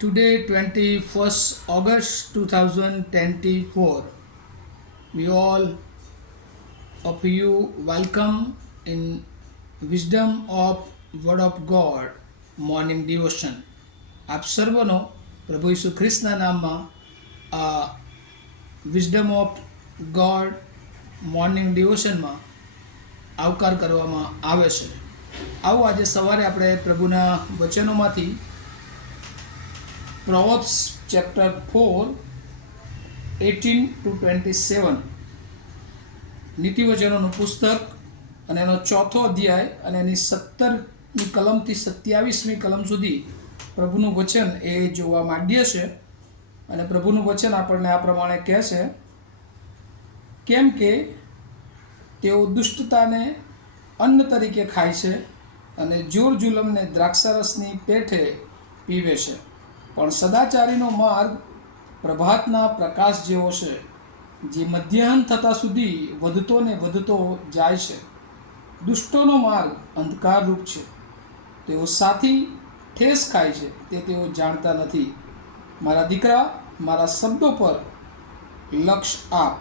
Today, 21st August 2024, we all of you welcome in Wisdom of Word of God Morning Devotion. આપ સર્વનો પ્રભુ ઈસુ ખ્રિસ્તના નામમાં wisdom of God morning ડિવોશનમાં આવકાર કરવામાં આવે છે. આવો આજે સવારે આપણે પ્રભુના વચનોમાંથી Proverbs chapter 4, 18 to 27 નીતિવચનોનું પુસ્તક અને એનો ચોથો અધ્યાય અને એની 17મી કલમથી 27મી કલમ સુધી પ્રભુનું વચન એ જોવા માંડીએ છે. અને પ્રભુનું વચન આપણને આ પ્રમાણે કહે છે, કેમ કે તેઓ દુષ્ટતાને અન્ન તરીકે ખાય છે અને જોર જુલમને દ્રાક્ષારસની પેઠે પીવે છે, પણ સદાચારીનો માર્ગ પ્રભાતના પ્રકાશ જેવો છે, જે મધ્યાહન થતાં સુધી વધતો ને વધતો જાય છે. દુષ્ટોનો માર્ગ અંધકારરૂપ છે, તેઓ સાથી ઠેસ ખાય છે તે તેઓ જાણતા નથી. મારા દીકરા, મારા શબ્દો પર લક્ષ આપ,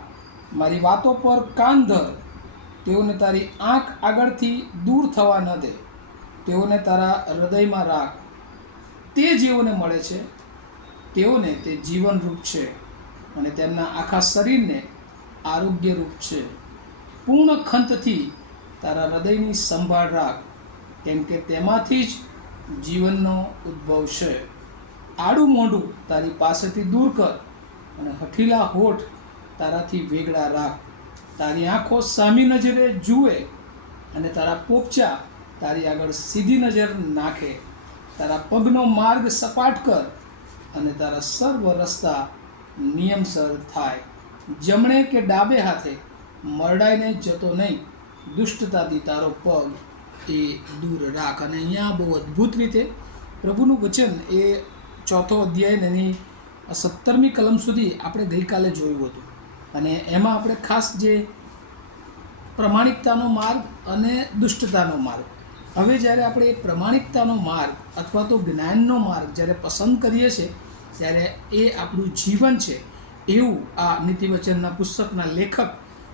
મારી વાતો પર કાન ધર. તેઓને તારી આંખ આગળથી દૂર થવા ન દે, તેઓને તારા હૃદયમાં રાખ. તે જેઓને મળે છે તેઓને તે જીવનરૂપ છે અને તેમના આખા શરીરને આરોગ્યરૂપ છે. પૂર્ણ ખંતથી તારા હૃદયની સંભાળ રાખ, કેમ કે તેમાંથી જ જીવનનો ઉદ્ભવ છે. આડું મોઢું તારી પાસેથી દૂર કર અને હઠીલા હોઠ તારાથી વેગળા રાખ. તારી આંખો સામી નજરે જુએ અને તારા પોપચા તારી આગળ સીધી નજર નાખે. તારા પગનો માર્ગ સપાટ કર અને તારા સર્વ રસ્તા નિયમસર થાય. જમણે કે ડાબે હાથે મરડાઈને જતો નહીં, દુષ્ટતાથી તારો પગ એ દૂર રાખ. અને અહીંયા બહુ અદ્ભુત રીતે પ્રભુનું વચન એ ચોથો અધ્યાય એની 17મી કલમ સુધી આપણે ગઈકાલે જોયું હતું. અને એમાં આપણે ખાસ જે પ્રમાણિકતાનો માર્ગ અને દુષ્ટતાનો માર્ગ, હવે જ્યારે આપણે પ્રમાણિકતાનો માર્ગ અથવા તો જ્ઞાનનો માર્ગ જ્યારે પસંદ કરીએ છીએ ત્યારે એ આપણું જીવન છે એવું આ નીતિવચનના પુસ્તકના લેખક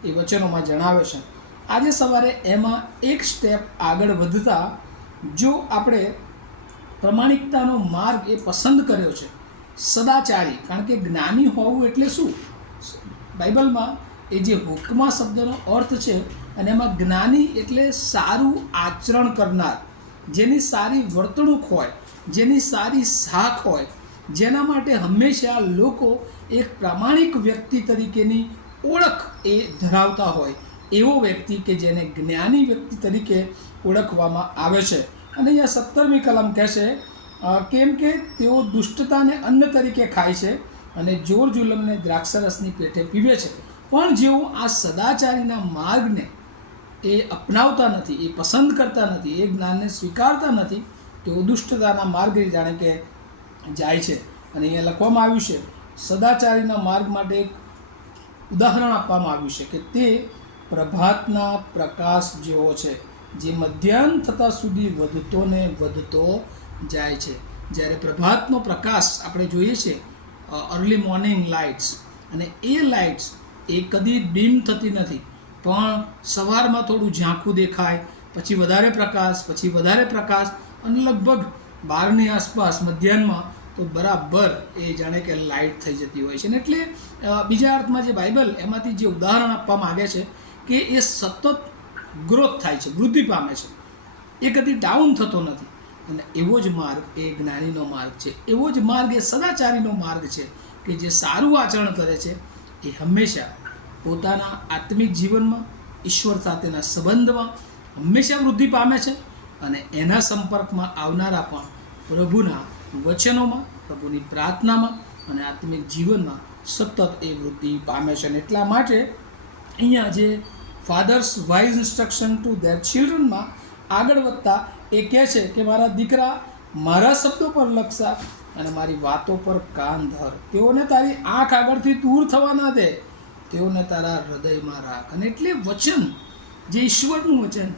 એ વચનોમાં જણાવે છે. આજે સવારે એમાં એક સ્ટેપ આગળ વધતા, જો આપણે પ્રમાણિકતાનો માર્ગ એ પસંદ કર્યો છે, સદાચારી, કારણ કે જ્ઞાની હોવું એટલે શું? બાઇબલમાં એ જે હુકમા શબ્દનો અર્થ છે અને એમાં જ્ઞાની એટલે સારું આચરણ કરનાર, જેની સારી વર્તણૂક હોય, જેની સારી શાખ હોય, જેના માટે હંમેશા લોકો એક પ્રામાણિક વ્યક્તિ તરીકેની ઓળખ એ ધરાવતા હોય, એવો વ્યક્તિ કે જેને જ્ઞાની વ્યક્તિ તરીકે ઓળખવામાં આવે છે. અને અહીંયા 17મી કલમ કહેશે, કેમ કે તેઓ દુષ્ટતાને અન્ન તરીકે ખાય છે અને જોર જુલમને દ્રાક્ષરસની પેઠે પીવે છે, પણ જેઓ આ સદાચારીના માર્ગને એ અપનાવતા નથી, એ પસંદ કરતા નથી, એ જ્ઞાનને સ્વીકારતા નથી, તેઓ દુષ્ટતાના માર્ગે જાણે કે જાય છે. અને અહીંયા લખવામાં આવ્યું છે, સદાચારીના માર્ગ માટે એક ઉદાહરણ આપવામાં આવ્યું છે કે તે પ્રભાતના પ્રકાશ જેવો છે, જે મધ્યાહન થતાં સુધી વધતો ને વધતો જાય છે. જ્યારે પ્રભાતનો પ્રકાશ આપણે જોઈએ છીએ, અર્લી મોર્નિંગ લાઇટ્સ, અને એ લાઇટ્સ એ કદી ડીમ થતી નથી, પણ સવારમાં થોડું ઝાંખું દેખાય, પછી વધારે પ્રકાશ, પછી વધારે પ્રકાશ, અને લગભગ 12ની આસપાસ મધ્યાહનમાં તો બરાબર એ જાણે કે લાઇટ થઈ જતી હોય છે. ને એટલે બીજા અર્થમાં જે બાઇબલ એમાંથી જે ઉદાહરણ આપવા માગે છે કે એ સતત ગ્રોથ થાય છે, વૃદ્ધિ પામે છે, એ કદી ડાઉન થતો નથી. અને એવો જ માર્ગ એ જ્ઞાનીનો માર્ગ છે, એવો જ માર્ગ એ સદાચારીનો માર્ગ છે કે જે સારું આચરણ કરે છે એ હંમેશા પોતાના આત્મિક જીવનમાં, ઈશ્વર સાથેના સંબંધમાં હંમેશા વૃદ્ધિ પામે છે. અને એના સંપર્કમાં આવનારા પણ પ્રભુના વચનોમાં, પ્રભુની પ્રાર્થનામાં અને આત્મિક જીવનમાં સતત એ વૃદ્ધિ પામે છે. અને એટલા માટે અહીંયા જે fathers wise instruction to their ચિલ્ડ્રનમાં આગળ વધતા એ કહે છે કે મારા દીકરા, મારા શબ્દો પર લક્ષ આપ અને મારી વાતો પર કાન ધર. તેઓને તારી આંખ આગળથી દૂર થવા ના દે, તેઓને તારા હૃદયમાં રાખ. અને એટલે વચન, જે ઈશ્વરનું વચન,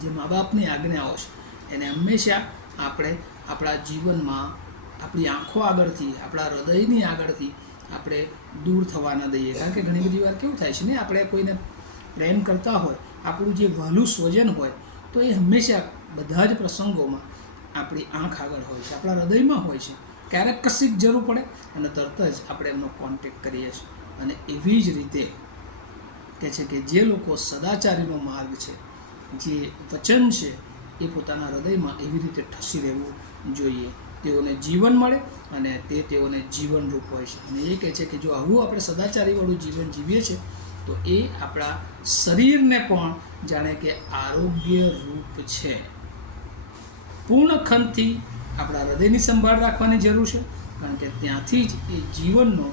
જે મા બાપની આજ્ઞાઓ છે, એને હંમેશા આપણે આપણા જીવનમાં આપણી આંખો આગળથી, આપણા હૃદયની આગળથી આપણે દૂર થવા ન દઈએ. કારણ કે ઘણી બધી વાર કેવું થાય છે ને, આપણે કોઈને પ્રેમ કરતા હોય, આપણું જે વહાલું સ્વજન હોય, તો એ હંમેશા બધા જ પ્રસંગોમાં આપણી આંખ આગળ હોય છે, આપણા હૃદયમાં હોય છે. ક્યારેક કશીક જરૂર પડે અને તરત જ આપણે એમનો કોન્ટેક્ટ કરીએ છીએ. અને એવી જ રીતે કહે છે કે જે લોકો સદાચારીનો માર્ગ છે, જે વચન છે, એ પોતાના હૃદયમાં એવી રીતે ઠસી રહેવું જોઈએ. તેઓને જીવન મળે અને તે તેઓને જીવનરૂપ હોય છે. અને એ કહે છે કે જો આવું આપણે સદાચારીવાળું જીવન જીવીએ છીએ તો એ આપણા શરીરને પણ જાણે કે આરોગ્ય રૂપ છે. પૂર્ણ ખંતથી આપણા હૃદયની સંભાળ રાખવાની જરૂર છે, કારણ કે ત્યાંથી જ એ જીવનનો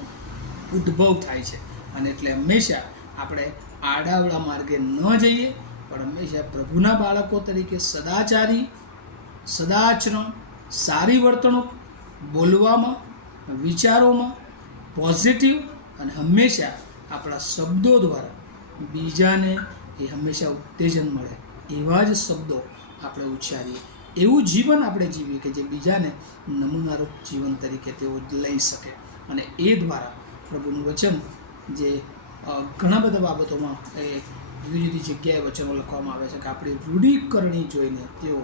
ઉદ્ભવ થાય છે. અને એટલે હંમેશા આપણે આડાવડા માર્ગે ન જઈએ, પણ હંમેશા પ્રભુના બાળકો તરીકે સદાચારી, સદાચરણ, સારી વર્તણૂક, બોલવામાં, વિચારોમાં પોઝિટિવ, અને હંમેશા આપણા શબ્દો દ્વારા બીજાને એ હંમેશા ઉત્તેજન મળે એવા જ શબ્દો આપણે ઉચ્ચારીએ. એવું જીવન આપણે જીવીએ કે જે બીજાને નમૂનારૂપ જીવન તરીકે તેઓ લઈ શકે. અને એ દ્વારા પ્રભુનું વચન જે ઘણા બધા બાબતોમાં એ જુદી જુદી જગ્યાએ વચનો લખવામાં આવે છે કે આપણી રૂઢિકરણી જોઈને તેઓ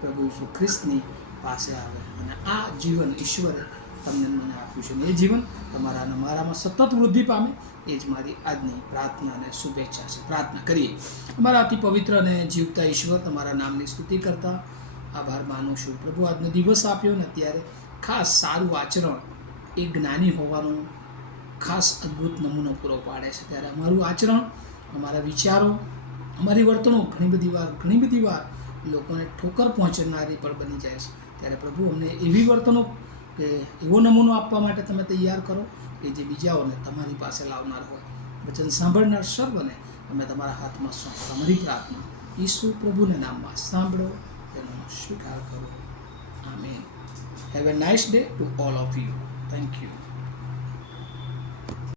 પ્રભુ ઈસુ ખ્રિસ્તની પાસે આવે. અને આ જીવન ઈશ્વરે તમને મને આપ્યું છે, અને એ જીવન તમારા અને મારામાં સતત વૃદ્ધિ પામે, એ જ મારી આજની પ્રાર્થના અને શુભેચ્છા છે. પ્રાર્થના કરીએ. અમારા અતિ પવિત્ર અને જીવતા ઈશ્વર, તમારા નામની સ્તુતિ કરતા આભાર માનું છું પ્રભુ, આજનો દિવસ આપ્યો ને અત્યારે ખાસ સારું આચરણ એ જ્ઞાની હોવાનો ખાસ અદ્ભુત નમૂનો પૂરો પાડે છે. ત્યારે અમારું આચરણ, અમારા વિચારો, અમારી વર્તણૂક ઘણી બધી વાર લોકોને ઠોકર પહોંચનારી પણ બની જાય છે. ત્યારે પ્રભુ અમને એવી વર્તણૂક કે એવો નમૂનો આપવા માટે તમે તૈયાર કરો કે જે બીજાઓને તમારી પાસે લાવનાર હોય. વચન સાંભળનાર સર્વને અમે તમારા હાથમાં સોંપતા અમારી પ્રાર્થના ઈસુ પ્રભુને નામમાં સાંભળો, તેનો સ્વીકાર કરો. Amen. Have a nice day to all of you. Thank you.